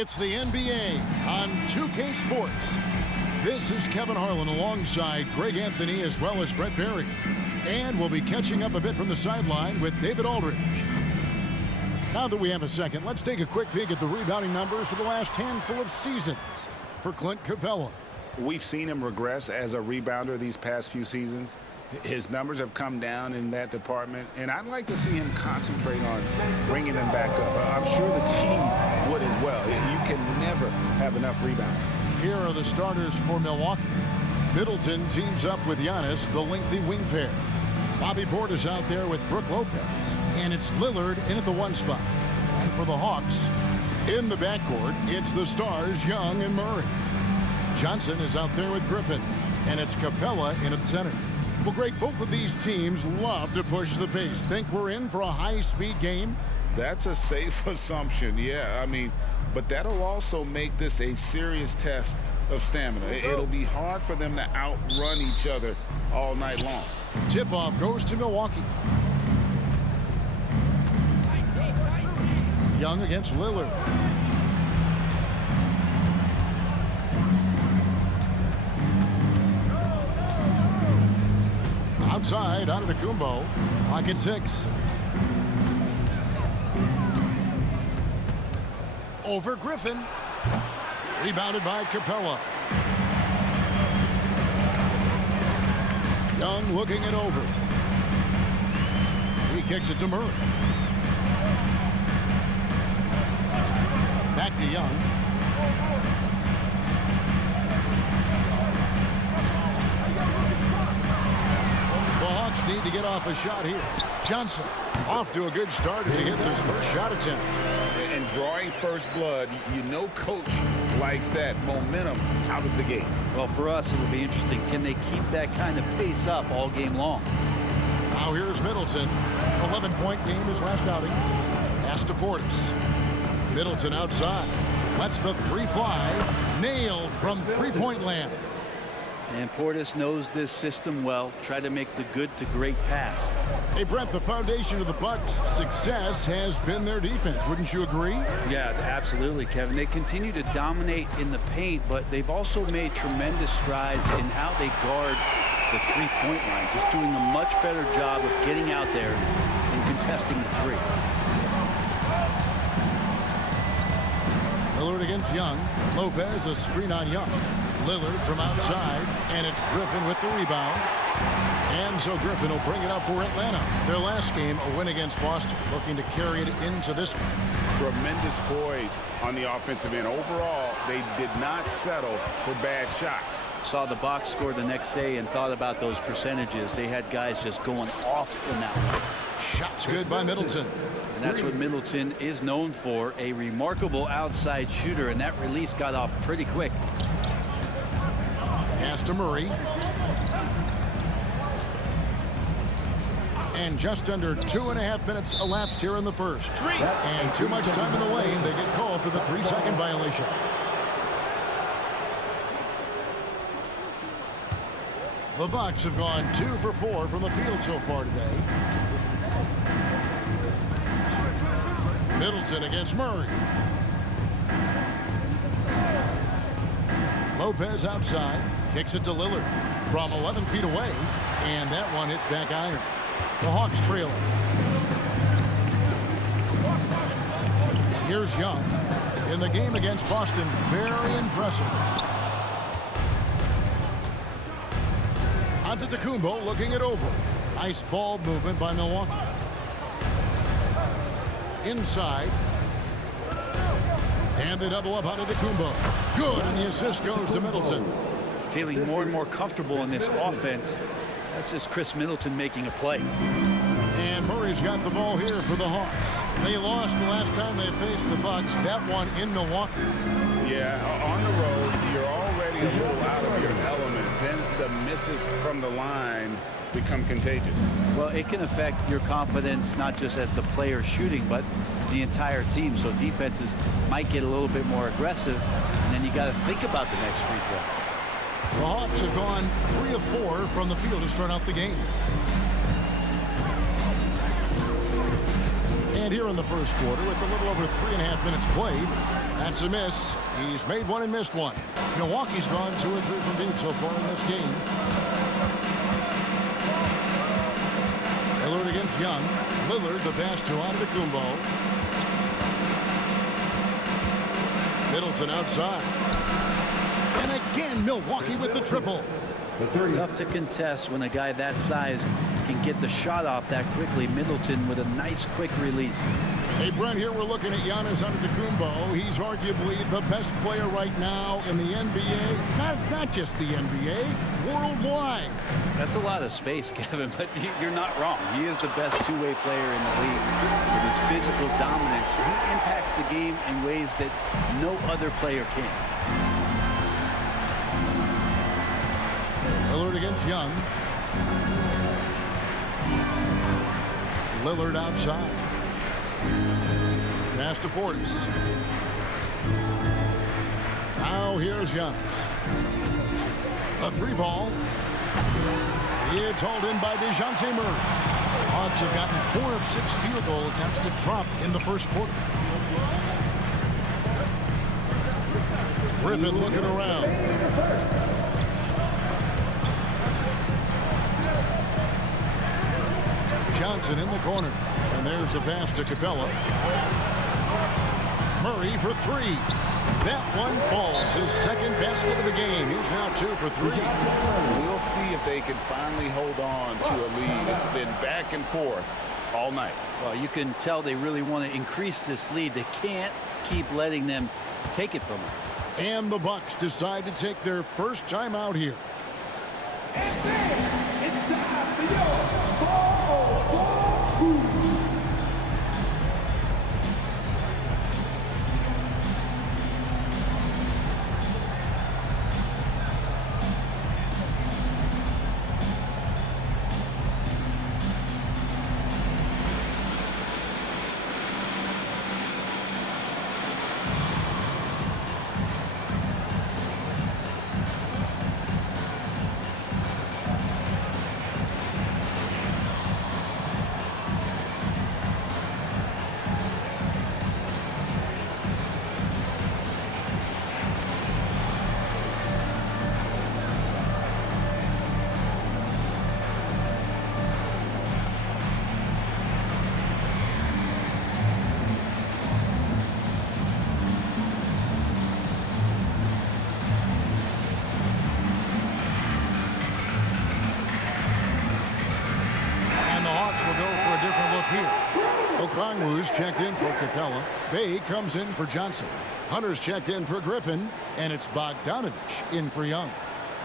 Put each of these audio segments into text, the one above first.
It's the NBA on 2K Sports. This is Kevin Harlan alongside Greg Anthony as well as Brett Barry. And we'll be catching up a bit from the sideline with David Aldridge. Now that we have a second, let's take a quick peek at the rebounding numbers for the last handful of seasons for Clint Capella. We've seen him regress as a rebounder these past few seasons. His numbers have come down in that department, and I'd like to see him concentrate on bringing them back up. I'm sure the team would as well. You can never have enough rebounding. Here are the starters for Milwaukee. Middleton teams up with Giannis, the lengthy wing pair. Bobby Portis out there with Brook Lopez, and it's Lillard in at the 1 spot. And for the Hawks, in the backcourt, it's the stars Young and Murray. Johnson is out there with Griffin, and it's Capella in at center. Well, Greg, both of these teams love to push the pace. Think we're in for a high-speed game? That's a safe assumption, yeah. But that'll also make this a serious test of stamina. It'll be hard for them to outrun each other all night long. Tip-off goes to Milwaukee. Young against Lillard. Outside, Antetokounmpo. Lock at 6. Over Griffin. Rebounded by Capella. Young looking it over. He kicks it to Murray. Back to Young. The Hawks need to get off a shot here. Johnson off to a good start as he gets his first shot attempt. And drawing first blood, you know coach likes that momentum out of the gate. Well, for us, it'll be interesting. Can they keep that kind of pace up all game long? Now here's Middleton. 11-point game his last outing. Pass to Portis. Middleton outside. Lets the 3 fly. Nailed from three-point land. And Portis knows this system well. Try to make the good to great pass. Hey, Brett, the foundation of the Bucks' success has been their defense. Wouldn't you agree? Yeah, absolutely, Kevin. They continue to dominate in the paint, but they've also made tremendous strides in how they guard the three-point line. Just doing a much better job of getting out there and contesting the three. Lillard against Young. Lopez, a screen on Young. Lillard from outside, and it's Griffin with the rebound. And so Griffin will bring it up for Atlanta. Their last game, a win against Boston, looking to carry it into this one. Tremendous poise on the offensive end. Overall, they did not settle for bad shots. Saw the box score the next day and thought about those percentages. They had guys just going off in that one. Shots good by Middleton. And that's what Middleton is known for, a remarkable outside shooter, and that release got off pretty quick. Pass to Murray. And just under 2.5 minutes elapsed here in the first. And too much time in the lane. They get called for the 3-second violation. The Bucks have gone 2 for 4 from the field so far today. Middleton against Murray. Lopez outside. Kicks it to Lillard from 11 feet away. And that one hits back iron. The Hawks trailing. Here's Young. In the game against Boston, very impressive. Antetokounmpo looking it over. Nice ball movement by Milwaukee. Inside. And they double up Antetokounmpo. Good, and the assist goes to Middleton. Feeling more and more comfortable in this offense. That's just Chris Middleton making a play. And Murray's got the ball here for the Hawks. They lost the last time they faced the Bucks. That one in Milwaukee. Yeah, on the road, you're already a little out of your element. Then the misses from the line become contagious. Well, it can affect your confidence, not just as the player shooting, but the entire team. So defenses might get a little bit more aggressive, and then you got to think about the next free throw. The Hawks have gone 3 of 4 from the field to start out the game. And here in the first quarter, with a little over 3.5 minutes played, that's a miss. He's made one and missed one. Milwaukee's gone 2 or 3 from deep so far in this game. Lillard against Young. Lillard, the pass to Antetokounmpo. Middleton outside. And again, Milwaukee with the triple. Tough to contest when a guy that size can get the shot off that quickly. Middleton with a nice quick release. Hey, Brent, here we're looking at Giannis Antetokounmpo. He's arguably the best player right now in the NBA. Not just the NBA, worldwide. That's a lot of space, Kevin, but you're not wrong. He is the best two-way player in the league. With his physical dominance, he impacts the game in ways that no other player can. Lillard against Young. Lillard outside. Pass to Portis. Now here's Giannis. A 3-ball. It's hauled in by DeJounte Murray. Hawks have gotten 4 of 6 field goal attempts to drop in the first quarter. Griffin looking around. Johnson in the corner. And there's the pass to Capella. Murray for 3. That one falls. His second basket of the game. He's now 2 for 3. We'll see if they can finally hold on to a lead. It's been back and forth all night. Well, you can tell they really want to increase this lead. They can't keep letting them take it from them. And the Bucks decide to take their first time out here. And then it's time for your ball. Okongwu's checked in for Capella. Bay comes in for Johnson. Hunter's checked in for Griffin. And it's Bogdanovich in for Young.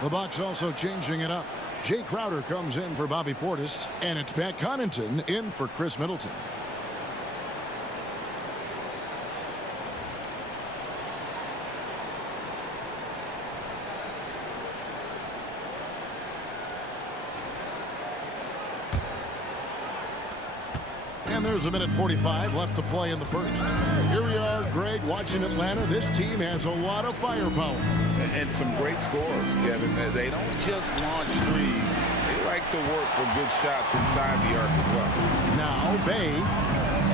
The Bucks also changing it up. Jay Crowder comes in for Bobby Portis. And it's Pat Connaughton in for Chris Middleton. And there's a minute 45 left to play in the first. Here we are, Greg, watching Atlanta. This team has a lot of firepower. And some great scores, Kevin. They don't just launch threes. They like to work for good shots inside the arc as well. Now, Bay,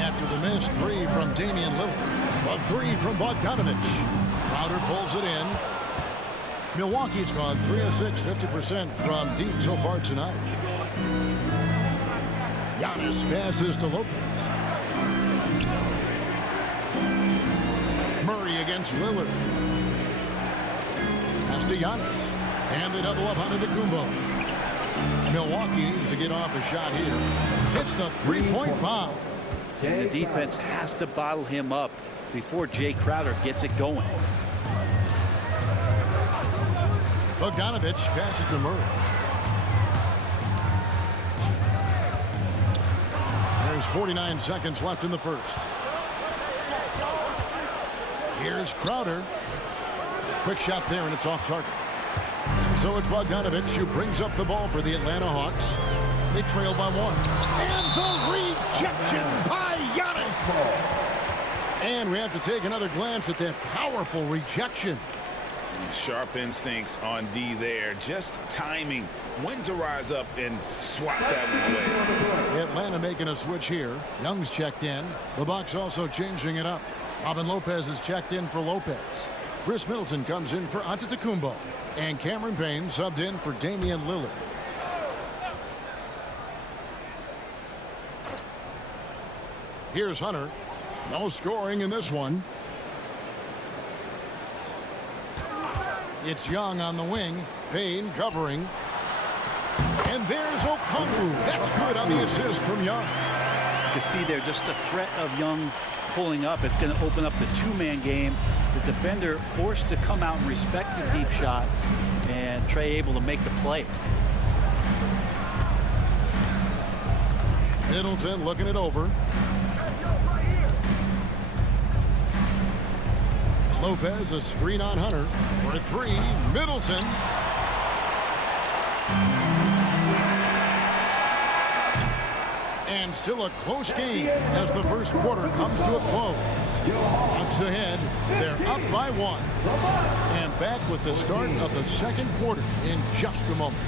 after the missed 3 from Damian Lillard. A 3 from Bogdanovich. Crowder pulls it in. Milwaukee's gone 3 of 6, 50% from deep so far tonight. Giannis passes to Lopez. Murray against Lillard. Pass to Giannis. And they double up on Antetokounmpo. Milwaukee needs to get off a shot here. It's the 3-point bomb. And the defense has to bottle him up before Jay Crowder gets it going. Bogdanovich passes to Murray. There's 49 seconds left in the first. Here's Crowder. Quick shot there, and it's off target. So it's Bogdanovich who brings up the ball for the Atlanta Hawks. They trail by 1. And the rejection by Giannis. And we have to take another glance at that powerful rejection. Sharp instincts on D there. Just timing when to rise up and swat that one away. Atlanta making a switch here. Young's checked in. The Bucks also changing it up. Robin Lopez is checked in for Lopez. Chris Middleton comes in for Antetokounmpo. And Cameron Payne subbed in for Damian Lillard. Here's Hunter. No scoring in this one. It's Young on the wing. Payne covering. And there's Okongwu. That's good on the assist from Young. You can see there just the threat of Young pulling up. It's going to open up the two-man game. The defender forced to come out and respect the deep shot. And Trey able to make the play. Middleton looking it over. Lopez, a screen on Hunter for three. Middleton. And still a close game as the first quarter comes to a close. Bucks ahead. They're up by one. And back with the start of the second quarter in just a moment.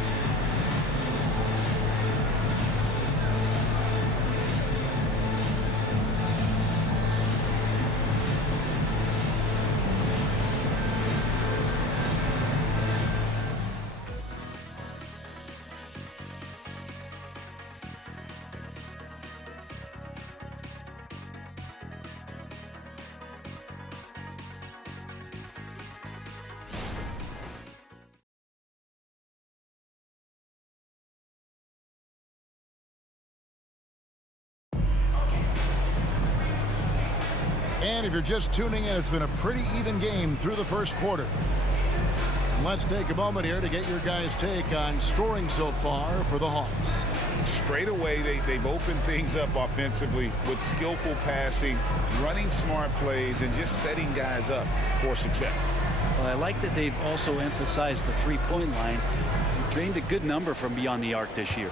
And if you're just tuning in, it's been a pretty even game through the first quarter. And let's take a moment here to get your guys' take on scoring so far for the Hawks. Straight away, they've opened things up offensively with skillful passing, running smart plays, and just setting guys up for success. Well, I like that they've also emphasized the three-point line. They've drained a good number from beyond the arc this year.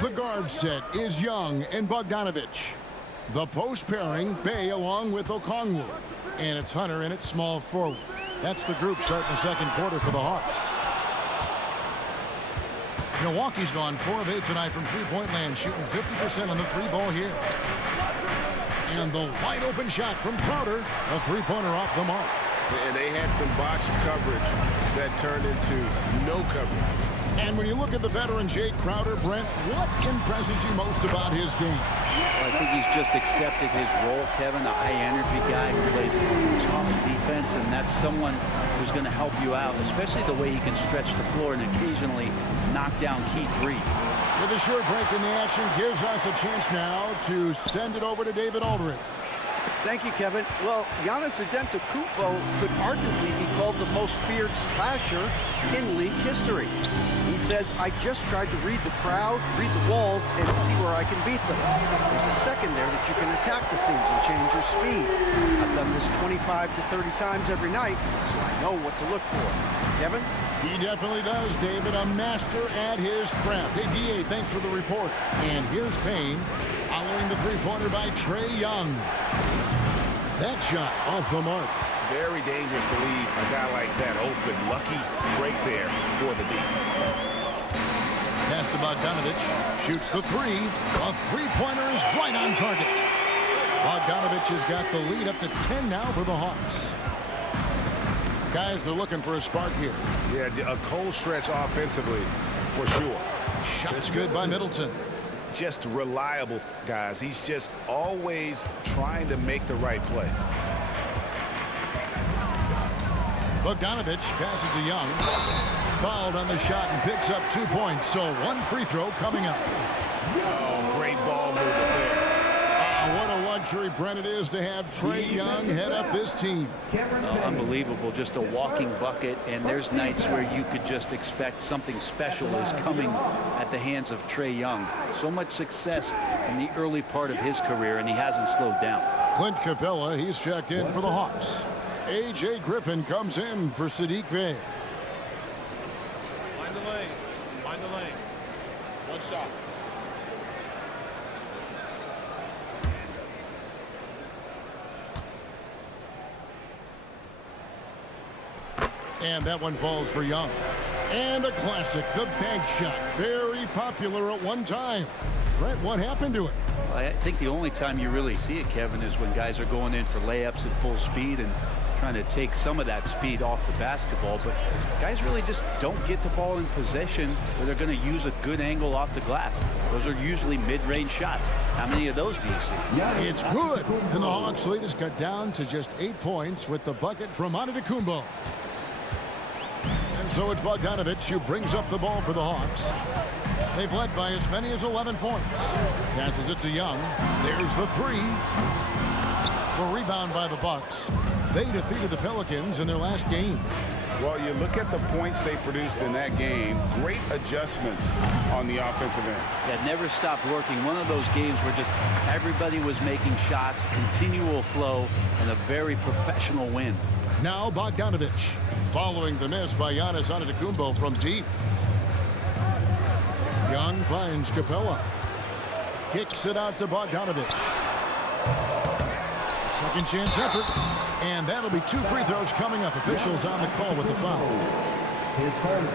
The guard set is Young and Bogdanovich. The post pairing, Bey along with Okongwu. And it's Hunter in at small forward. That's the group starting the second quarter for the Hawks. Milwaukee's gone 4 of 8 tonight from three-point land, shooting 50% on the three ball here. And the wide open shot from Crowder, a three-pointer off the mark. And they had some botched coverage that turned into no coverage. And when you look at the veteran Jay Crowder, Brent, what impresses you most about his game? Well, I think he's just accepted his role, Kevin, a high-energy guy who plays tough defense, and that's someone who's going to help you out, especially the way he can stretch the floor and occasionally knock down key threes. With a short break in the action, gives us a chance now to send it over to David Aldridge. Thank you, Kevin. Well, Giannis Antetokounmpo could arguably be called the most feared slasher in league history. He says, I just tried to read the crowd, read the walls, and see where I can beat them. There's a second there that you can attack the seams and change your speed. I've done this 25 to 30 times every night, so I know what to look for. Kevin? He definitely does, David. A master at his craft. Hey, D.A., thanks for the report. And here's Payne, following the three-pointer by Trey Young. That shot off the mark. Very dangerous to leave a guy like that open. Lucky break there for the D. Pass to Bogdanovich. Shoots the three. A three-pointer is right on target. Bogdanovich has got the lead up to 10 now for the Hawks. Guys are looking for a spark here. Yeah, a cold stretch offensively for sure. Shot's good by Middleton. Just reliable, guys. He's just always trying to make the right play. Bogdanovich passes to Young. Fouled on the shot and picks up 2 points. So one free throw coming up. Oh, great ball movement there. What a luxury, Brent, it is to have Trey Young head up this team. Unbelievable, just a walking bucket, and there's nights where you could just expect something special is coming at the hands of Trey Young. So much success in the early part of his career, and he hasn't slowed down. Clint Capella, he's checked in for the Hawks. A.J. Griffin comes in for Saddiq Bey. Mind the lanes. Mind the lanes. One shot. And that one falls for Young. And a classic, the bank shot. Very popular at one time. Brett, what happened to it? I think the only time you really see it, Kevin, is when guys are going in for layups at full speed and trying to take some of that speed off the basketball. But guys really just don't get the ball in possession where they're going to use a good angle off the glass. Those are usually mid-range shots. How many of those do you see? It's good. And the Hawks lead is cut down to just 8 points with the bucket from Antetokounmpo. And so it's Bogdanović who brings up the ball for the Hawks. They've led by as many as 11 points. Passes it to Young. There's the three. The rebound by the Bucks. They defeated the Pelicans in their last game. Well, you look at the points they produced in that game. Great adjustments on the offensive end. Yeah, never stopped working. One of those games where just everybody was making shots, continual flow, and a very professional win. Now Bogdanović, following the miss by Giannis Antetokounmpo from deep. Young finds Capella. Kicks it out to Bogdanović. Second chance effort. And that'll be 2 free throws coming up. Officials on the call with the foul.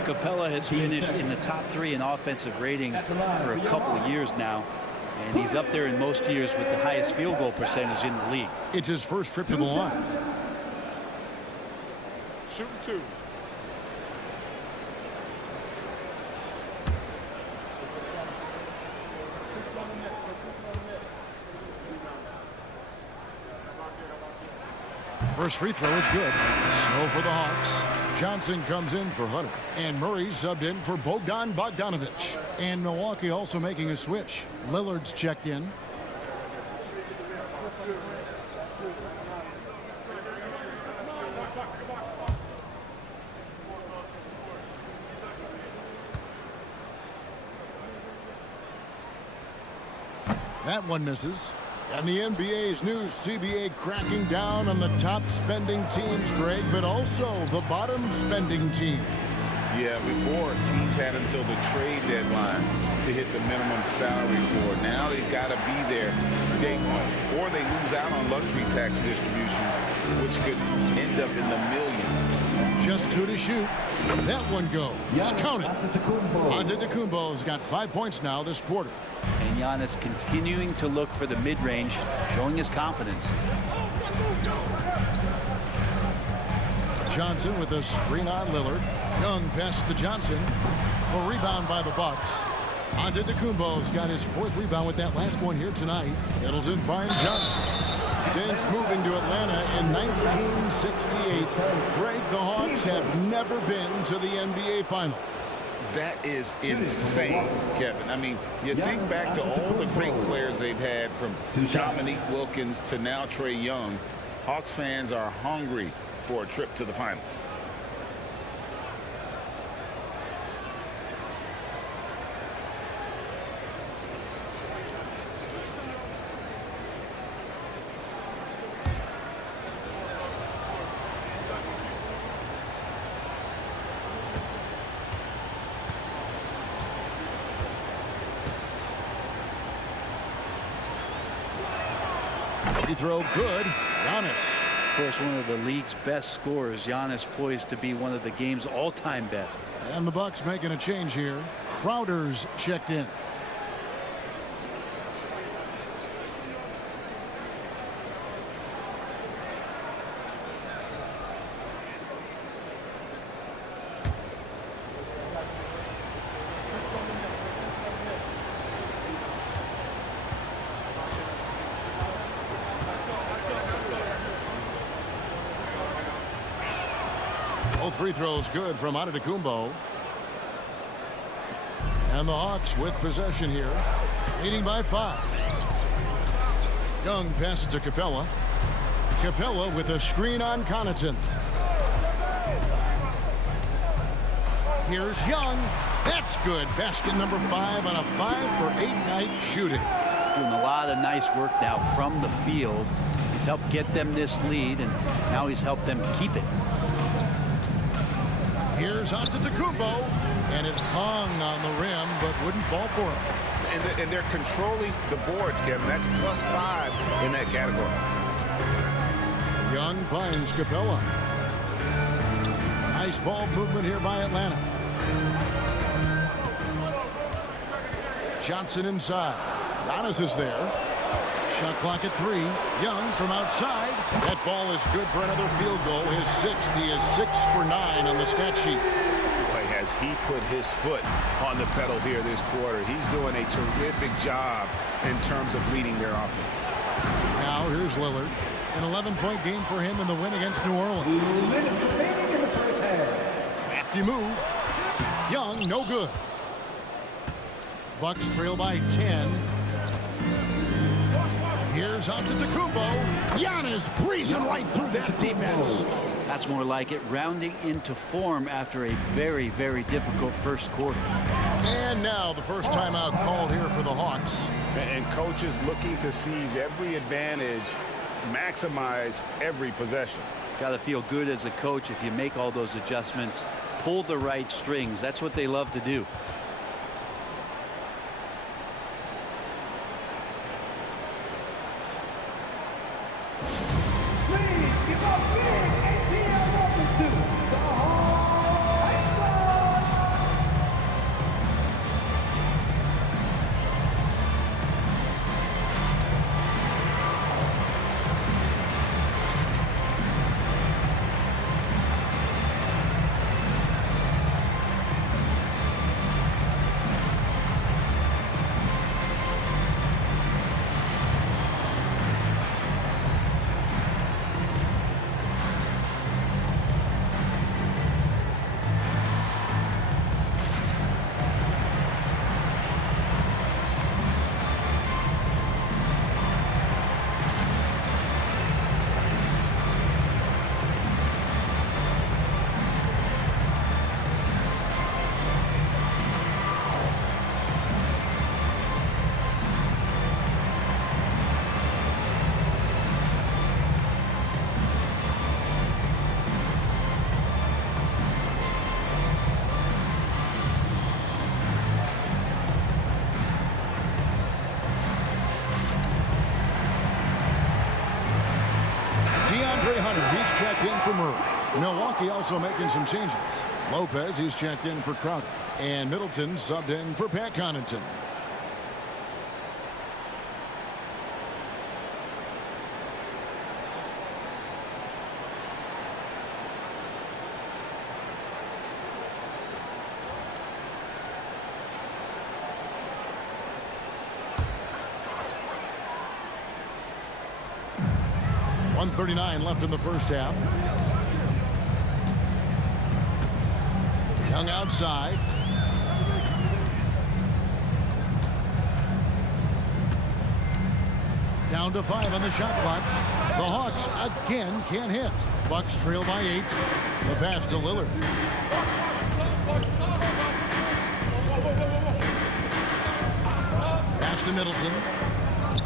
Capella has finished in the top 3 in offensive rating for a couple of years now. And he's up there in most years with the highest field goal percentage in the league. It's his first trip to the line. Shooting 2. First free throw is good. So for the Hawks. Johnson comes in for Hunter. And Murray subbed in for Bogdan Bogdanović. And Milwaukee also making a switch. Lillard's checked in. That one misses. And the NBA's new CBA cracking down on the top spending teams, Greg, but also the bottom spending teams. Yeah, before teams had until the trade deadline to hit the minimum salary floor. Now they've got to be there day one, or they lose out on luxury tax distributions, which could end up in the millions. Just 2 to shoot. That one goes. Count it. Antetokounmpo's got 5 points now this quarter. And Giannis continuing to look for the mid-range, showing his confidence. Johnson with a screen on Lillard. Young passes to Johnson. A rebound by the Bucks. Antetokounmpo's got his 4th rebound with that last one here tonight. Middleton finds Giannis. Since moving to Atlanta in 1968, Greg, the Hawks have never been to the NBA Finals. That is insane, Kevin. I mean, you think back to all the great players they've had, from Dominique Wilkins to now Trae Young. Hawks fans are hungry for a trip to the finals. Free throw good. Giannis. Of course, one of the league's best scorers. Giannis poised to be one of the game's all-time best. And the Bucks making a change here. Crowder's checked in. Both free throws good from Antetokounmpo. And the Hawks with possession here, leading by 5. Young passes to Capella. Capella with a screen on Connaughton. Here's Young. That's good. Basket number 5 on a 5-for-8 night shooting. Doing a lot of nice work now from the field. He's helped get them this lead, and now he's helped them keep it. Here's Antetokounmpo, and it hung on the rim, but wouldn't fall for him. And they're controlling the boards, Kevin. That's +5 in that category. Young finds Capella. Nice ball movement here by Atlanta. Johnson inside. Giannis is there. Shot clock at 3. Young from outside. That ball is good for another field goal. His 6th. He is 6 for 9 on the stat sheet. Boy, has he put his foot on the pedal here this quarter. He's doing a terrific job in terms of leading their offense. Now here's Lillard. An 11-point game for him in the win against New Orleans. 2 minutes remaining in the first half. Crafty move. Young, no good. Bucks trail by 10. Here's Antetokounmpo. Giannis breezing right through that defense. That's more like it, rounding into form after a very, very difficult first quarter. And now the first timeout called here for the Hawks. And coaches looking to seize every advantage, maximize every possession. Got to feel good as a coach if you make all those adjustments, pull the right strings. That's what they love to do. Please give a big ATL welcome to the Hawks Squad. He's checked in for Murray. Milwaukee also making some changes. Lopez, he's checked in for Crowder. And Middleton subbed in for Pat Connaughton. .139 left in the first half. Young outside. Down to 5 on the shot clock. The Hawks again can't hit. Bucks trail by 8. The pass to Lillard. Pass to Middleton.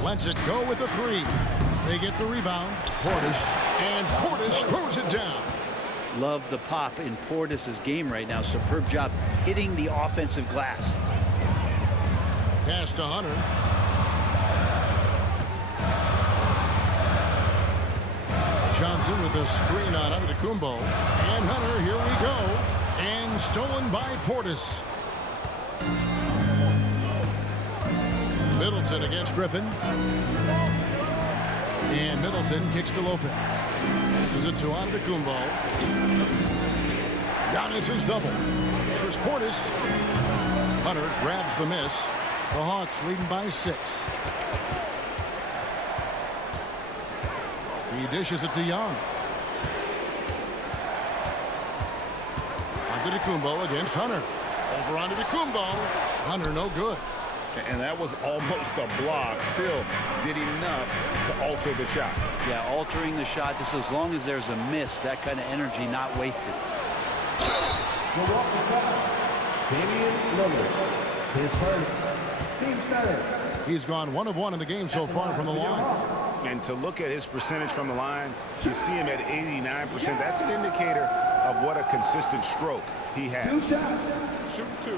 Lets it go with a 3. They get the rebound. Portis. And Portis throws it down. Love the pop in Portis' game right now. Superb job hitting the offensive glass. Pass to Hunter. Johnson with a screen on Antetokounmpo. And Hunter, here we go. And stolen by Portis. Middleton against Griffin. And Middleton kicks to Lopez. This is it to Antetokounmpo. Giannis is double. There's Portis. Hunter grabs the miss. The Hawks leading by 6. He dishes it to Young. Antetokounmpo against Hunter. Over Antetokounmpo. Hunter no good. And that was almost a block. Still did enough to alter the shot. Yeah, altering the shot just as long as there's a miss. That kind of energy not wasted. Milwaukee time. Damian Lillard. His first. Team starter. He's gone 1 of 1 in the game so far from the line. And to look at his percentage from the line, you see him at 89%. That's an indicator of what a consistent stroke he has. 2 shots. Shoot 2.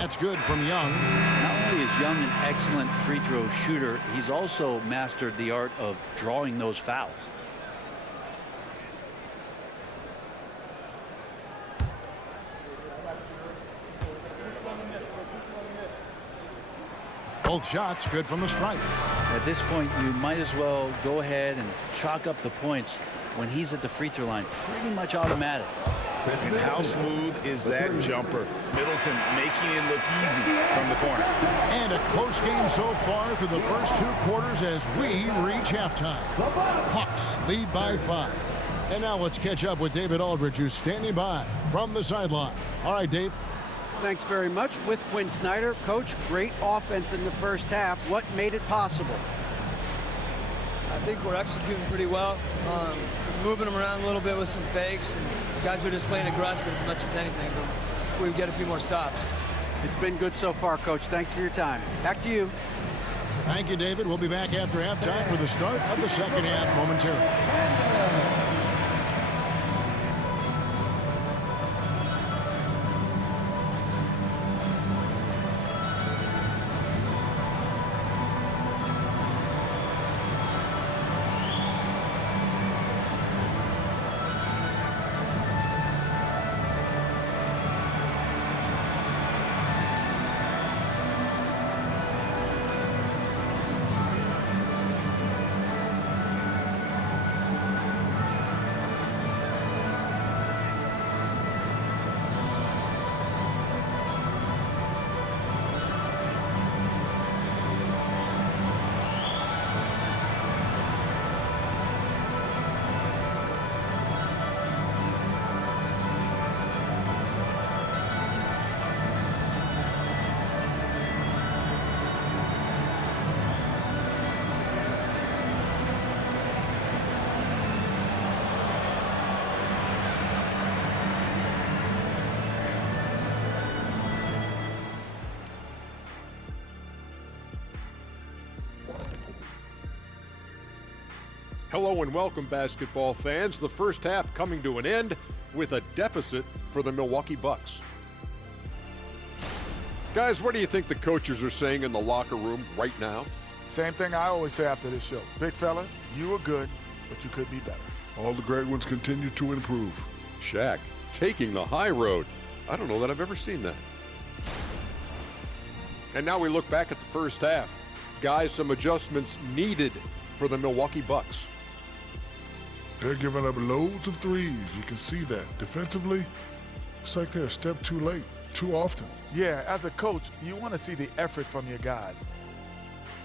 That's good from Young. Not only is Young an excellent free throw shooter, he's also mastered the art of drawing those fouls. Both shots good from the stripe. At this point, you might as well go ahead and chalk up the points when he's at the free throw line. Pretty much automatic. And how smooth is that jumper? Middleton making it look easy from the corner. And a close game so far through the first 2 quarters as we reach halftime. Hawks lead by 5. And now let's catch up with David Aldridge, who's standing by from the sideline. All right, Dave. Thanks very much. With Quinn Snyder, Coach, great offense in the first half. What made it possible? I think we're executing pretty well. Moving them around a little bit with some fakes, and guys are just playing aggressive as much as anything. But we get a few more stops. It's been good so far, Coach. Thanks for your time. Back to you. Thank you, David. We'll be back after halftime for the start of the second half momentarily. Hello and welcome, basketball fans. The first half coming to an end with a deficit for the Milwaukee Bucks. Guys, what do you think the coaches are saying in the locker room right now? Same thing I always say after this show. Big fella, you were good, but you could be better. All the great ones continue to improve. Shaq taking the high road. I don't know that I've ever seen that. And now we look back at the first half. Guys, some adjustments needed for the Milwaukee Bucks. They're giving up loads of threes. You can see that. Defensively, it's like they're a step too late, too often. Yeah, as a coach, you want to see the effort from your guys.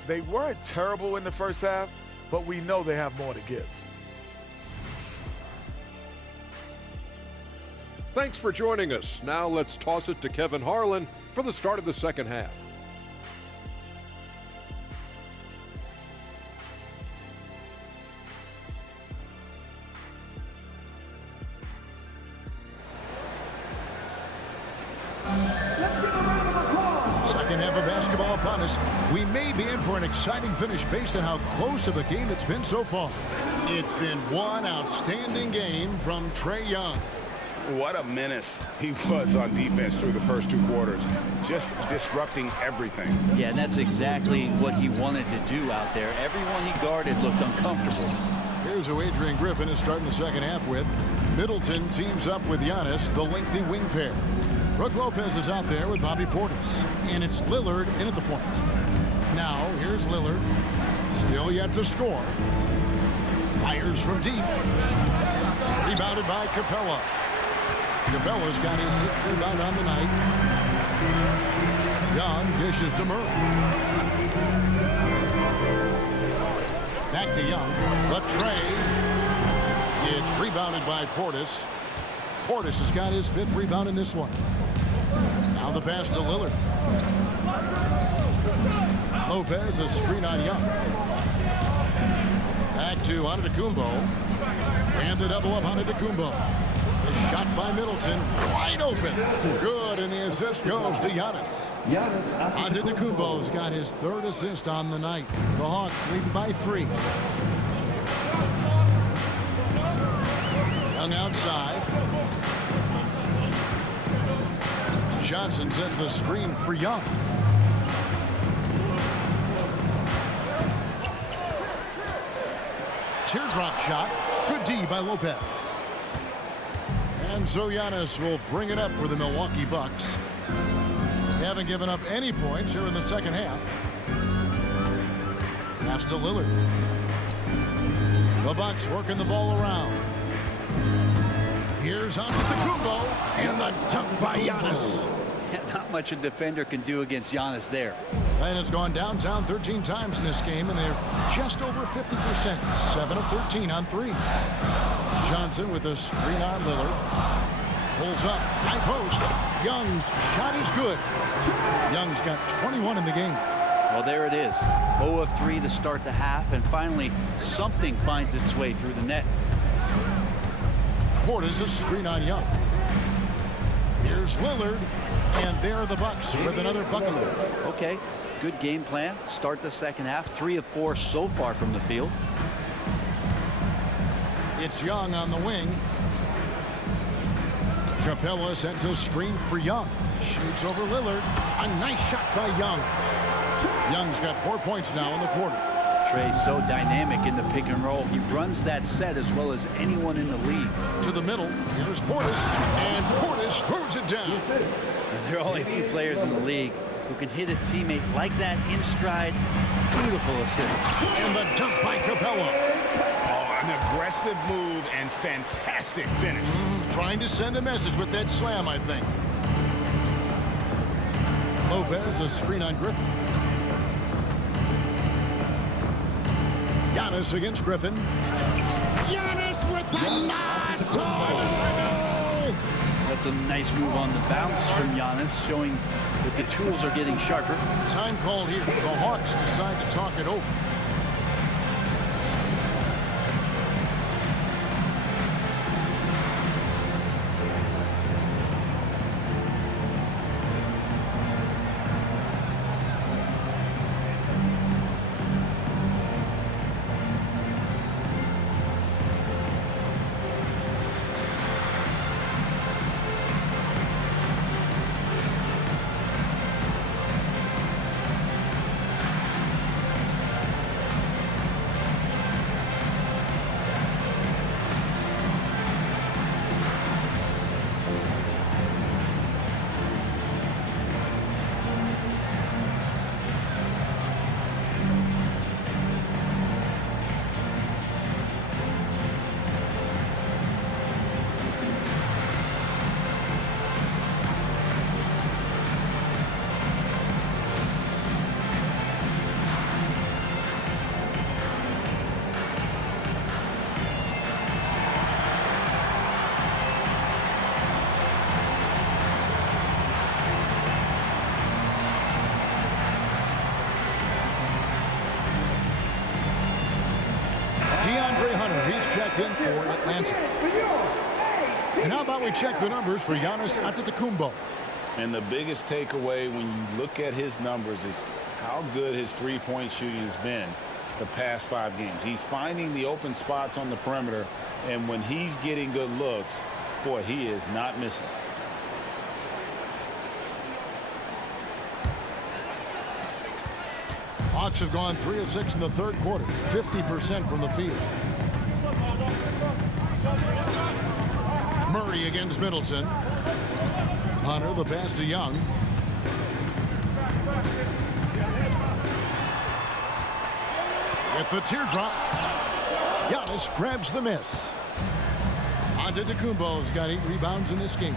They weren't terrible in the first half, but we know they have more to give. Thanks for joining us. Now let's toss it to Kevin Harlan for the start of the second half. Second half of basketball upon us. We may be in for an exciting finish based on how close of a game it's been so far. It's been one outstanding game from Trae Young. What a menace he was on defense through the first 2 quarters, just disrupting everything. Yeah, and that's exactly what he wanted to do out there. Everyone he guarded looked uncomfortable. Here's who Adrian Griffin is starting the second half with. Middleton teams up with Giannis, the lengthy wing pair. Brook Lopez is out there with Bobby Portis. And it's Lillard in at the point. Now, here's Lillard. Still yet to score. Fires from deep. Rebounded by Capella. Capella's got his 6th rebound on the night. Young dishes to Murray. Back to Young. The Trae. It's rebounded by Portis. Portis has got his 5th rebound in this one. Now the pass to Lillard. Lopez, a screen on Young. Back to Antetokounmpo. And the double up Antetokounmpo. The shot by Middleton, wide open. Good, and the assist goes to Giannis. Antetokounmpo's got his 3rd assist on the night. The Hawks leading by 3. Young outside. Johnson sets the screen for Young. Teardrop shot. Good D by Lopez. And so Giannis will bring it up for the Milwaukee Bucks. They haven't given up any points here in the second half. Pass to Lillard. The Bucks working the ball around. Here's Antetokounmpo, and the dunk by Giannis. Not much a defender can do against Giannis there. And has gone downtown 13 times in this game, and they're just over 50%. 7 of 13 on threes. Johnson with a screen on Lillard. Pulls up, high post. Young's shot is good. Young's got 21 in the game. Well, there it is. 0 of 3 to start the half, and finally something finds its way through the net. Portis a screen on Young. Here's Lillard, and there are the Bucks with another bucket. Okay, good game plan. Start the second half. 3 of 4 so far from the field. It's Young on the wing. Capella sends a screen for Young. Shoots over Lillard. A nice shot by Young. Young's got 4 points now in the quarter. Trey's so dynamic in the pick and roll. He runs that set as well as anyone in the league. To the middle. Here's Portis. And Portis throws it down. There are only a few players in the league who can hit a teammate like that in stride. Beautiful assist. And the dunk by Capella. An aggressive move and fantastic finish. Trying to send a message with that slam, I think. Lopez a screen on Griffin. Giannis against Griffin. Giannis with the lasso! That's a nice move on the bounce from Giannis, showing that the tools are getting sharper. Time call here. The Hawks decide to talk it over. DeAndre Hunter, he's checked in for Atlanta. And how about we check the numbers for Giannis Antetokounmpo? And the biggest takeaway when you look at his numbers is how good his three-point shooting has been the past 5 games. He's finding the open spots on the perimeter, and when he's getting good looks, boy, he is not missing. Hawks have gone 3 of 6 in the third quarter, 50% from the field. Murray against Middleton. Hunter, the pass to Young. With the teardrop, Giannis grabs the miss. Antetokounmpo's got 8 rebounds in this game.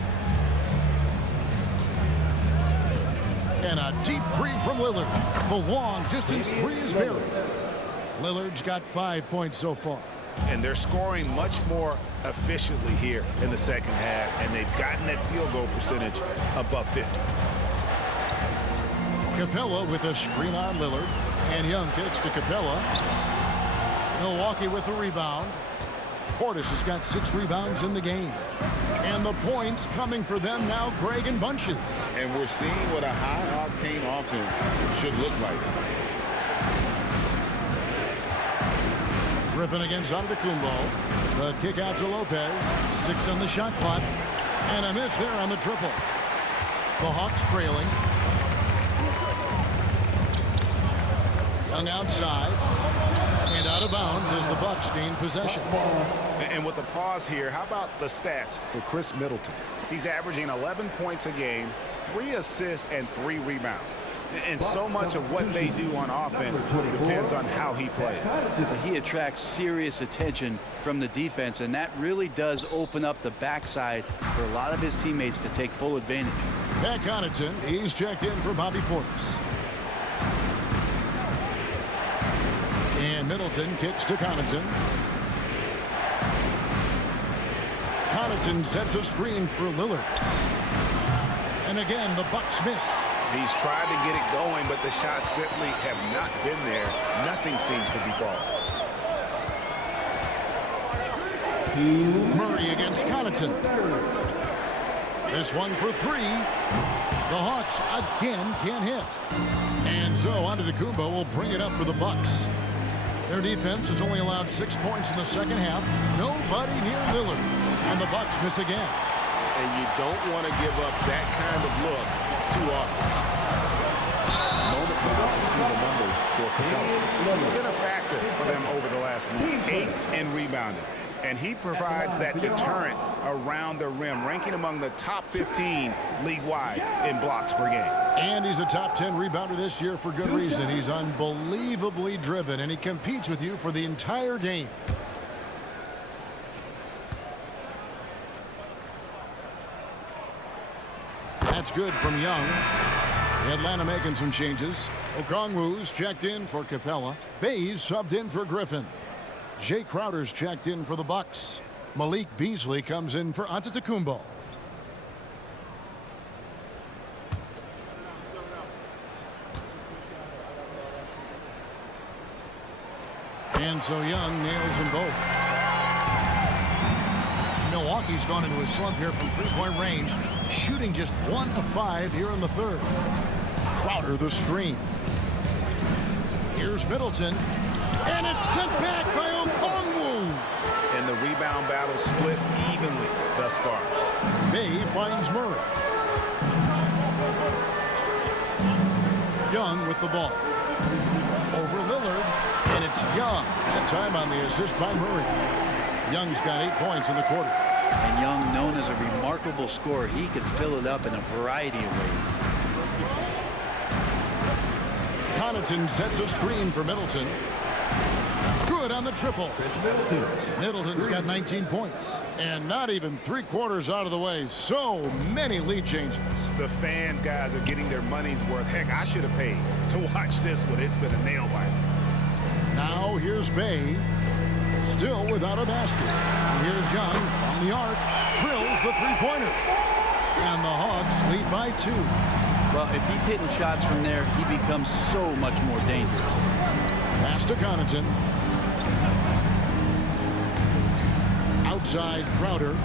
And a deep three from Lillard. The long distance three is buried. Lillard's got 5 points so far. And they're scoring much more efficiently here in the second half, and they've gotten that field goal percentage above 50. Capella with a screen on Lillard, and Young kicks to Capella. Milwaukee with the rebound. Portis has got 6 rebounds in the game. And the points coming for them now, Greg and bunches. And we're seeing what a high-octane offense should look like. Griffin against Antetokounmpo. The kick out to Lopez. 6 on the shot clock. And a miss there on the triple. The Hawks trailing. Young outside. And out of bounds as the Bucks gain possession. And with the pause here, how about the stats for Chris Middleton? He's averaging 11 points a game, 3 assists, and 3 rebounds. And so much of what they do on offense depends on how he plays. He attracts serious attention from the defense, and that really does open up the backside for a lot of his teammates to take full advantage. Pat Connaughton, he's checked in for Bobby Portis. And Middleton kicks to Connaughton. Connaughton sets a screen for Lillard. And again, the Bucks miss. He's tried to get it going, but the shots simply have not been there. Nothing seems to be falling. Murray against Connaughton. This one for 3. The Hawks again can't hit. And so Antetokounmpo will bring it up for the Bucks. Their defense has only allowed 6 points in the second half. Nobody near Lillard. And the Bucks miss again. And you don't want to give up that kind of look too often. Moment now to see the numbers for Capela. He's been a factor for them over the last month. 8th in rebounding. And he provides that deterrent around the rim, ranking among the top 15 league-wide in blocks per game. And he's a top 10 rebounder this year for good reason. He's unbelievably driven, and he competes with you for the entire game. That's good from Young. Atlanta making some changes. Okongwu's checked in for Capela. Bays subbed in for Griffin. Jay Crowder's checked in for the Bucks. Malik Beasley comes in for Antetokounmpo. And so Young nails them both. Milwaukee's gone into a slump here from three-point range, shooting just 1 of 5 here in the third. Crowder the screen. Here's Middleton. And it's sent back by Okongwu. And the rebound battle split evenly thus far. Bay finds Murray. Young with the ball. Over Lillard. And it's Young. That time on the assist by Murray. Young's got 8 points in the quarter. And Young, known as a remarkable scorer, he can fill it up in a variety of ways. Connaughton sets a screen for Middleton. Good on the triple. Middleton's got 19 points. And not even 3/4 out of the way. So many lead changes. The fans, guys, are getting their money's worth. Heck, I should have paid to watch this one. It's been a nail biter. Now here's Bay. Still without a basket. And here's Young from the arc. Drills the three-pointer. And the Hawks lead by 2. Well, if he's hitting shots from there, he becomes so much more dangerous. Pass to Connaughton. Outside Crowder.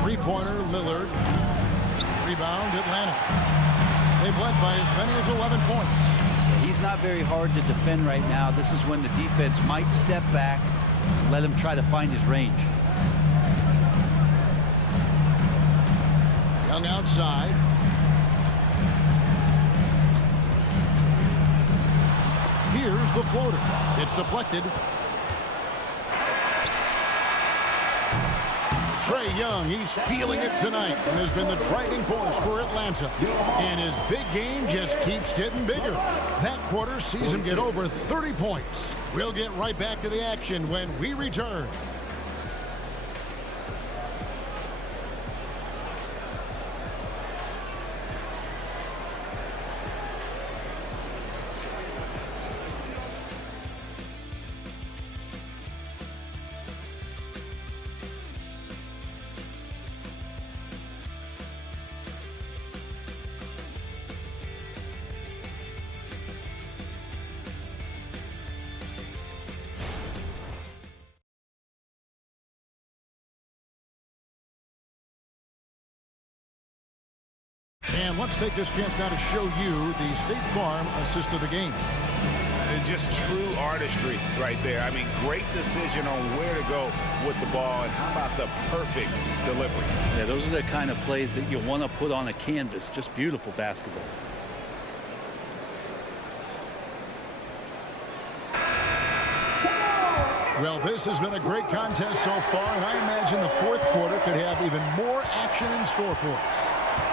Three-pointer Lillard. Rebound Atlanta. They've led by as many as 11 points. He's not very hard to defend right now. This is when the defense might step back, let him try to find his range. Young outside. Here's the floater. It's deflected. Trae Young, he's feeling it tonight and has been the driving force for Atlanta. And his big game just keeps getting bigger. That quarter sees him get over 30 points. We'll get right back to the action when we return. And let's take this chance now to show you the State Farm assist of the game. just true artistry right there. I mean, great decision on where to go with the ball, and how about the perfect delivery? Yeah, those are the kind of plays that you want to put on a canvas. Just beautiful basketball. Well, this has been a great contest so far, and I imagine the fourth quarter could have even more action in store for us.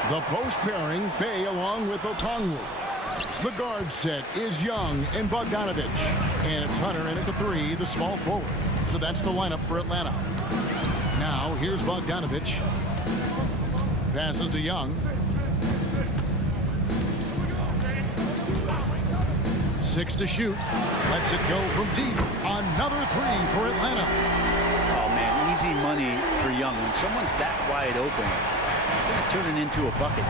The post pairing, Bey along with Okongwu. The guard set is Young and Bogdanovic. And it's Hunter in at the 3, the small forward. So that's the lineup for Atlanta. Now, here's Bogdanovic. Passes to Young. 6 to shoot. Lets it go from deep. Another 3 for Atlanta. Oh, man, easy money for Young. When someone's that wide open, it's going to turn it into a bucket.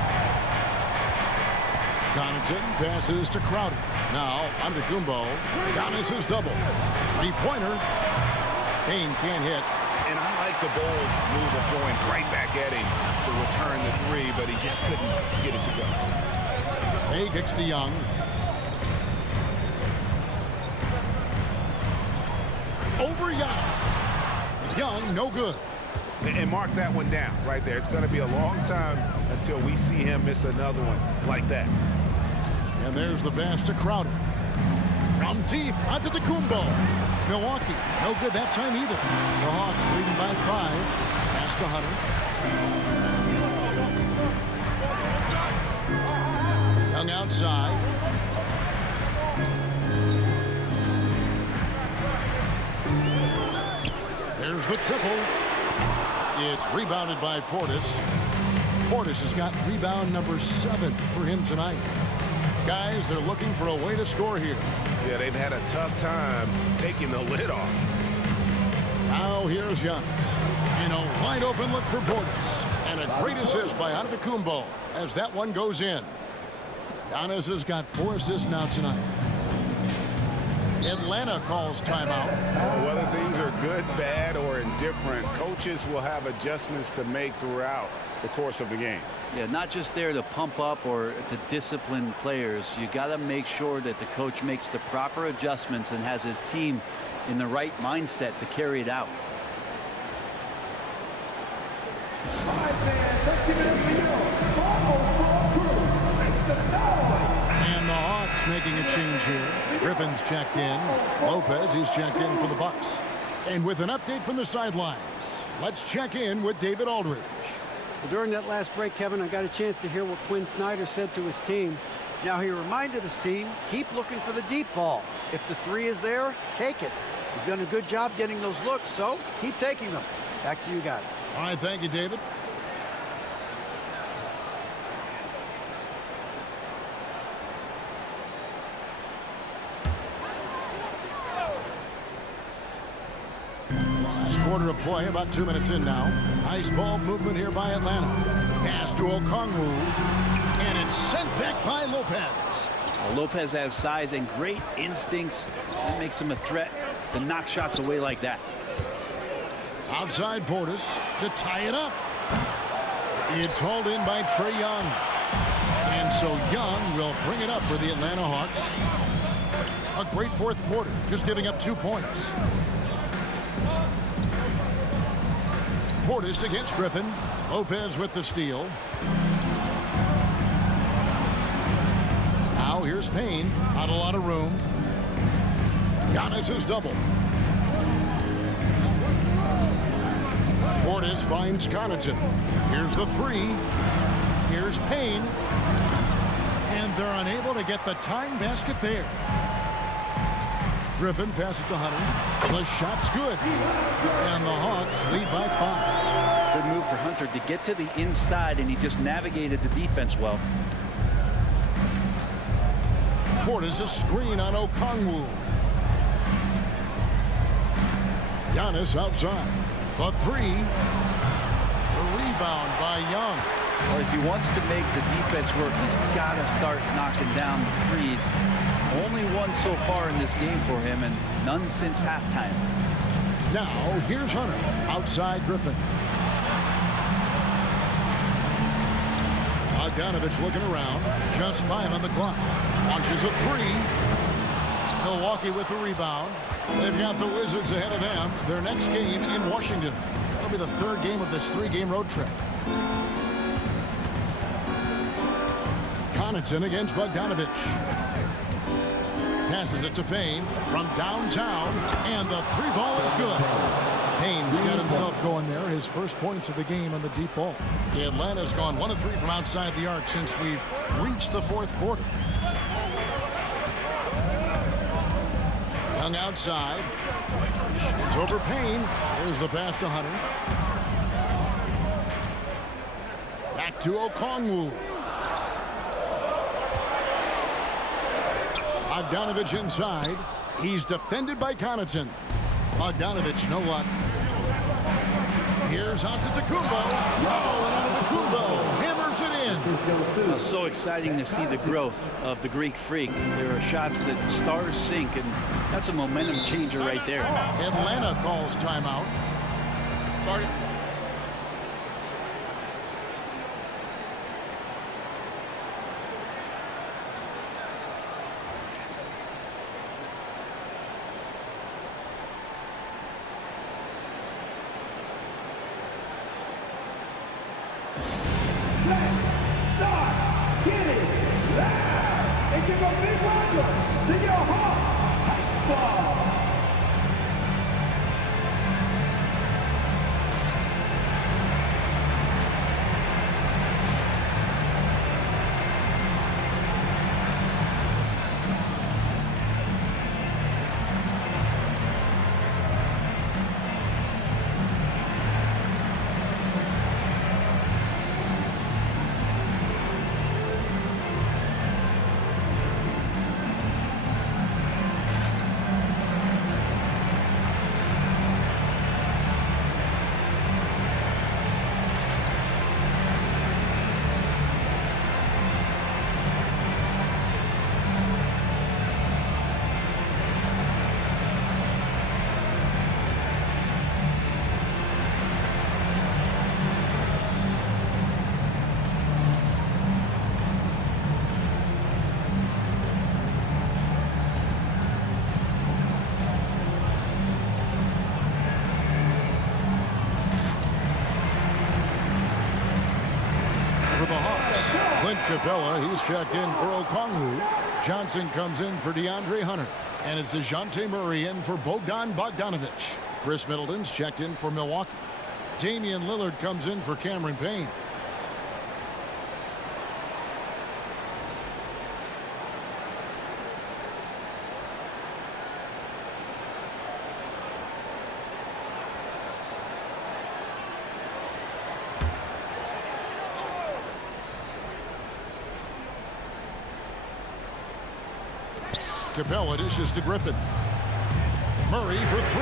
Connaughton passes to Crowder. Now, Antetokounmpo. Giannis' double. 3-pointer. Payne can't hit. And I like the bold move of going right back at him to return the 3, but he just couldn't get it to go. Bey kicks to Young. Over Giannis. Young, no good. And mark that one down right there. It's going to be a long time until we see him miss another one like that. And there's the pass to Crowder. From deep, Antetokounmpo. Milwaukee, no good that time either. The Hawks leading by 5. Pass to Hunter. Young outside. There's the triple. It's rebounded by Portis. Portis has got rebound number 7 for him tonight. Guys, they're looking for a way to score here. Yeah, they've had a tough time taking the lid off. Now here's Young. In a wide open look for Portis. And a great assist by Antetokounmpo as that one goes in. Giannis has got 4 assists now tonight. Atlanta calls timeout. Whether things are good, bad, or indifferent, coaches will have adjustments to make throughout the course of the game. Yeah, not just there to pump up or to discipline players. You got to make sure that the coach makes the proper adjustments and has his team in the right mindset to carry it out. And the Hawks making a change here. Griffin's checked in. Lopez, he's checked in for the Bucks. And with an update from the sidelines, let's check in with David Aldridge. Well, during that last break, Kevin, I got a chance to hear what Quinn Snyder said to his team. Now, he reminded his team, keep looking for the deep ball. If the 3 is there, take it. You've done a good job getting those looks, so keep taking them. Back to you guys. All right, thank you, David. Last quarter of play, about 2 minutes in now. Nice ball movement here by Atlanta. Pass to Okongwu, and it's sent back by Lopez. Well, Lopez has size and great instincts. That makes him a threat to knock shots away like that. Outside Portis to tie it up. It's hauled in by Trae Young. And so Young will bring it up for the Atlanta Hawks. A great fourth quarter, just giving up 2 points. Portis against Griffin. Lopez with the steal. Now here's Payne. Not a lot of room. Giannis is double. Portis finds Connaughton. Here's the 3. Here's Payne. And they're unable to get the tying basket there. Griffin passes to Hunter. The shot's good. And the Hawks lead by 5. Good move for Hunter to get to the inside, and he just navigated the defense well. Portis a screen on Okongwu. Giannis outside. The 3. The rebound by Young. Well, if he wants to make the defense work, he's got to start knocking down the threes. Only one so far in this game for him, and none since halftime. Now, here's Hunter. Outside Griffin. Bogdanovic looking around. Just 5 on the clock. Launches a 3. Milwaukee with the rebound. They've got the Wizards ahead of them. Their next game in Washington. That'll be the third game of this 3-game road trip. Connaughton against Bogdanovich. Passes it to Payne from downtown, and the 3-ball is good. Payne's got himself going there. His first points of the game on the deep ball. Atlanta's gone 1 of 3 from outside the arc since we've reached the fourth quarter. Young outside. It's over Payne. Here's the pass to Hunter. Back to Okongwu. Bogdanovich inside. He's defended by Connaughton. Bogdanovich, no luck. Here's Antetokounmpo. Oh, and Antetokounmpo hammers it in. So exciting to see the growth of the Greek Freak. There are shots that stars sink, and that's a momentum changer right there. Atlanta calls timeout. Capella, he's checked in for Okongwu. Johnson comes in for DeAndre Hunter. And it's DeJounte Murray in for Bogdan Bogdanovich. Chris Middleton's checked in for Milwaukee. Damian Lillard comes in for Cameron Payne. Capella dishes to Griffin. Murray for 3.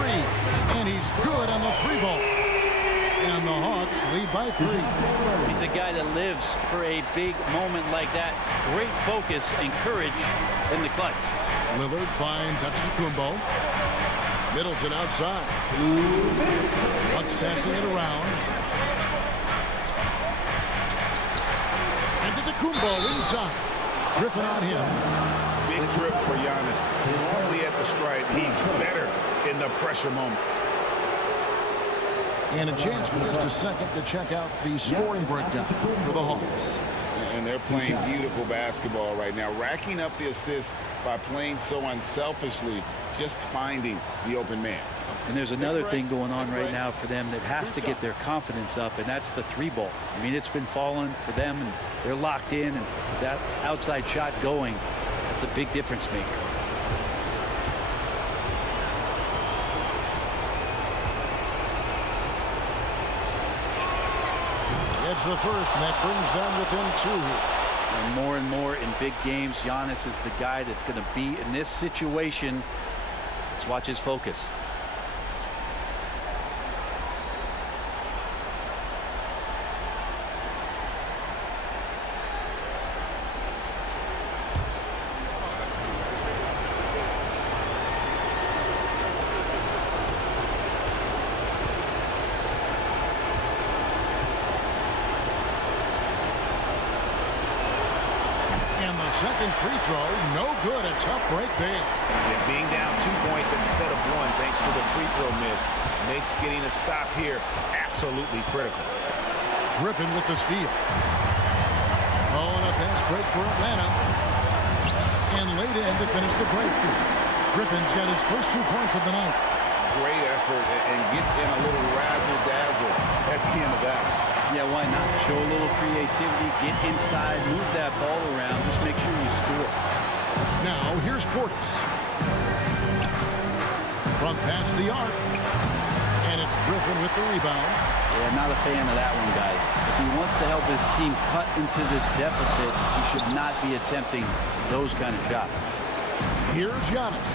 And he's good on the 3-ball. And the Hawks lead by 3. He's a guy that lives for a big moment like that. Great focus and courage in the clutch. Lillard finds Antetokounmpo. Middleton outside. Bucks passing it around. Antetokounmpo inside. Griffin on him. Big trip for Giannis. Only at the stripe. He's better in the pressure moment. And a chance for just a second to check out the scoring breakdown for the Hawks. And they're playing beautiful basketball right now, racking up the assists by playing so unselfishly, just finding the open man. And there's another thing going on right now for them that has to get their confidence up, and that's the 3-ball. I mean, it's been falling for them, and they're locked in, and that outside shot going, that's a big difference maker. It's the first, and that brings them within 2. And more in big games, Giannis is the guy that's going to be in this situation. Let's watch his focus. second free throw, no good. A tough break there. Yeah, being down 2 points instead of 1 thanks to the free throw miss makes getting a stop here absolutely critical. Griffin with the steal. Oh, and a fast break for Atlanta. And late in to finish the break. Griffin's got his first 2 points of the night. Great effort and gets in a little razzle-dazzle at the end of that. Yeah, why not? Show a little creativity, get inside, move that ball around, just make sure you score. Now, here's Portis. From past the arc. And it's Griffin with the rebound. Yeah, not a fan of that one, guys. If he wants to help his team cut into this deficit, he should not be attempting those kind of shots. Here's Giannis.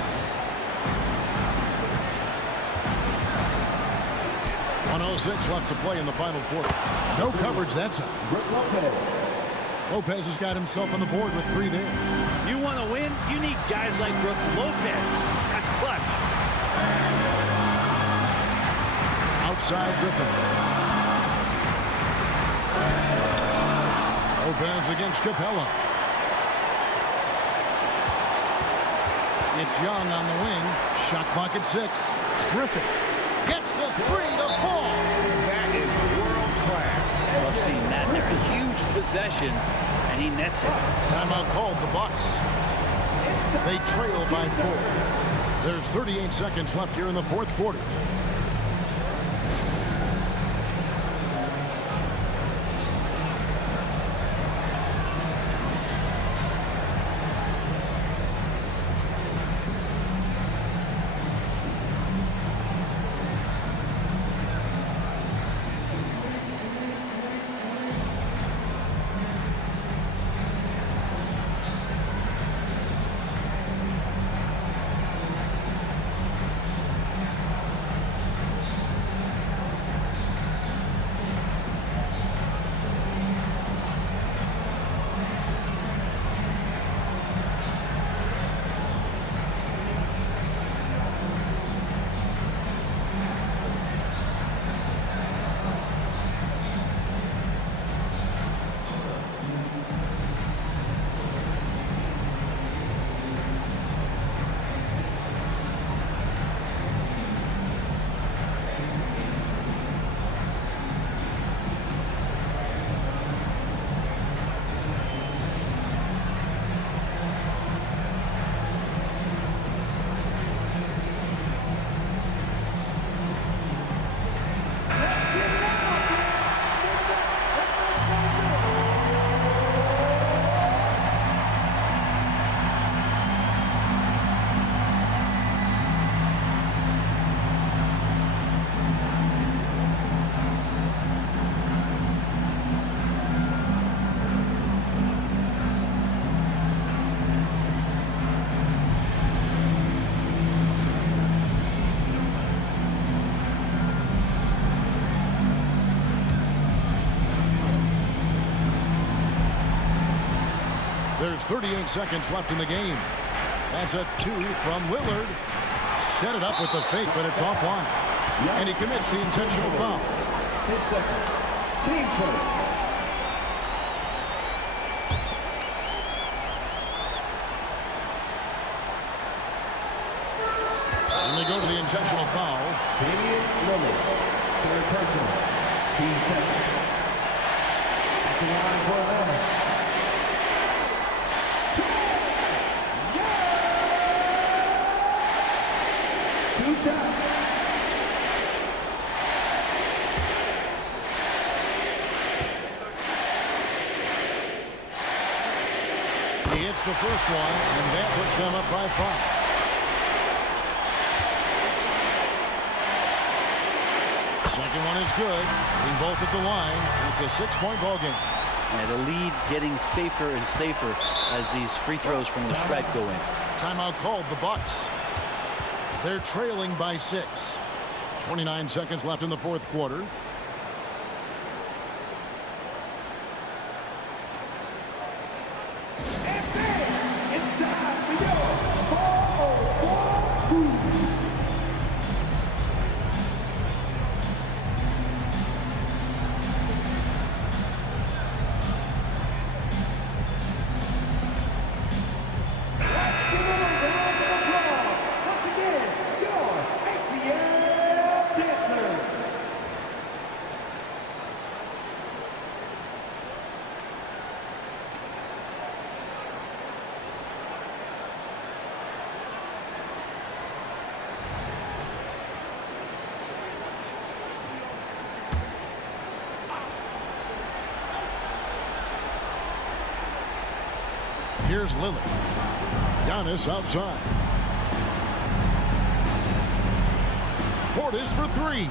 1:06 left to play in the final quarter. No coverage that time. Lopez has got himself on the board with 3 there. You want to win? You need guys like Brook Lopez. That's clutch. Outside Griffin. Lopez against Capella. It's Young on the wing. Shot clock at 6. Griffin gets the 3 to fall. That is world class. Love seeing that. They're a huge possession, and he nets it. Timeout called the Bucks. They trail by 4. There's 38 seconds left here in the fourth quarter. There's 38 seconds left in the game. That's a 2 from Lillard. Set it up with the fake, but it's offline. And he commits the intentional foul. 10 seconds. Team foul. And they go to the intentional foul. Damian Lillard. Third personal. Team second. At the line for Atlanta. Two shots. He hits the first one, and that puts them up by 5. Second one is good. Hitting both at the line. It's a 6-point ball game. And the lead getting safer and safer as these free throws from the stripe go in. Timeout called the Bucks. They're trailing by 6. 29 seconds left in the fourth quarter. It's time for your 4-on-4 move. Here's Lillard. Giannis outside. Portis for three.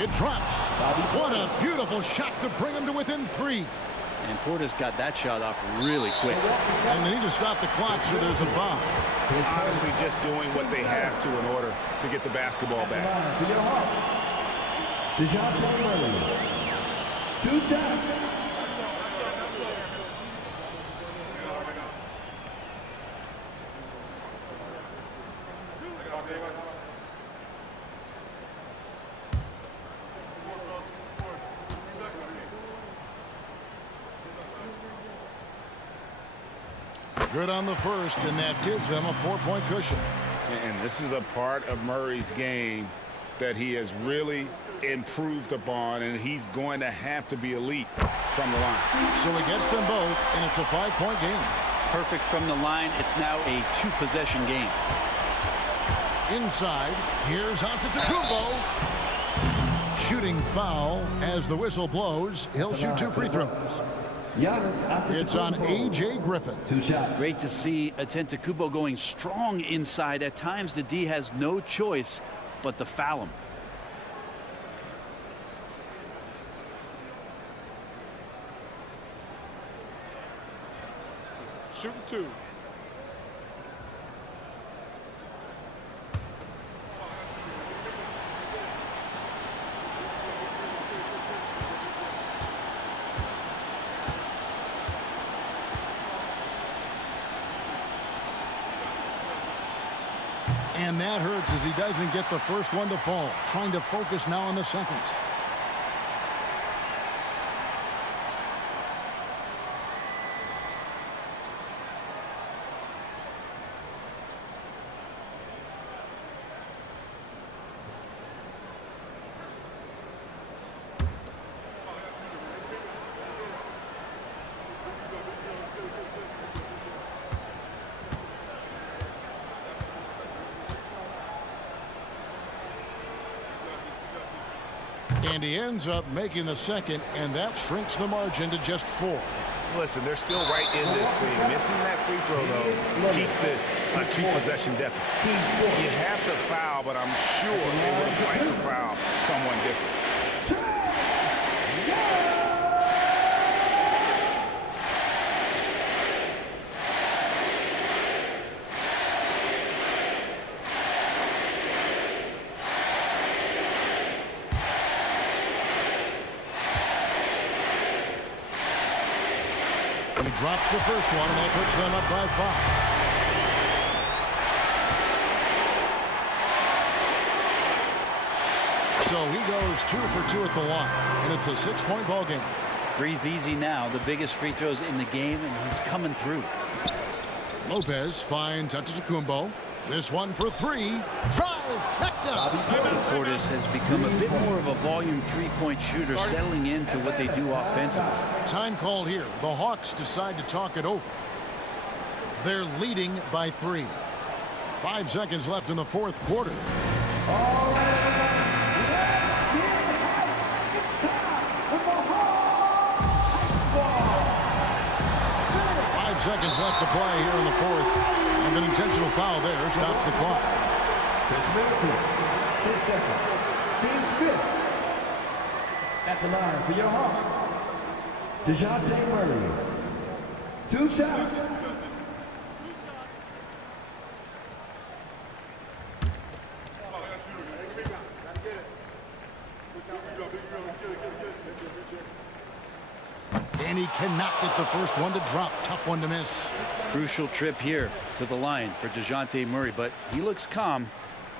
It drops. What a beautiful shot to bring him to within 3. And Portis got that shot off really quick. And they need to stop the clock, so there's a foul. Honestly, just doing what they have to in order to get the basketball back. DeJounte Murray. 2 shots. Good on the first, and that gives them a 4-point cushion. And this is a part of Murray's game that he has really improved upon, and he's going to have to be elite from the line. So he gets them both, and it's a 5-point game. Perfect from the line. It's now a 2-possession game. Inside, here's Antetokounmpo. Shooting foul as the whistle blows. He'll shoot 2 free throws. It's on A.J. Griffin. 2 shots. Great to see Antetokounmpo going strong inside. At times, the D has no choice but to foul him. Shooting 2. And that hurts as he doesn't get the first one to fall. Trying to focus now on the second. And he ends up making the second, and that shrinks the margin to just 4. Listen, they're still right in this thing. Missing that free throw, though, keeps this a 2-possession deficit. You have to foul, but I'm sure they would have liked to foul someone different. He drops the first one, and that puts them up by 5. So he goes 2 for 2 at the line, and it's a 6-point ball game. Breathe easy now. The biggest free throws in the game, and he's coming through. Lopez finds Antetokounmpo. This one for 3. Trifecta! Portis has become a bit more of a volume 3-point shooter, settling into what they do offensively. Time called here. The Hawks decide to talk it over. They're leading by 3. 5 seconds left in the 4th quarter. 5 seconds left to play here in the 4th. And an intentional foul there stops the clock. Chris Middleton, his second. Team's 5th. At the line for your Hawks, DeJounte Murray. 2 shots. And he cannot get the first one to drop. Tough one to miss. Crucial trip here to the line for DeJounte Murray, but he looks calm.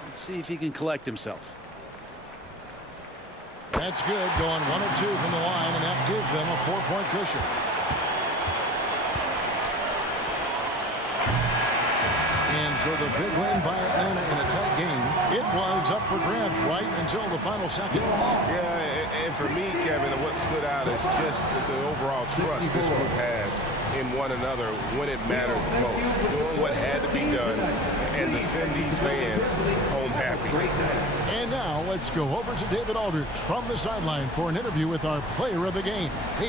Let's see if he can collect himself. That's good, going 1 of 2 from the line, and that gives them a 4-point cushion. And so the big win by Atlanta in a tight game. It was up for grabs right until the final seconds. Yeah, and for me, Kevin, what stood out is just the overall trust this group has in one another when it mattered most. Doing what had to be done and to send these fans home happy. And now let's go over to David Aldridge from the sideline for an interview with our player of the game.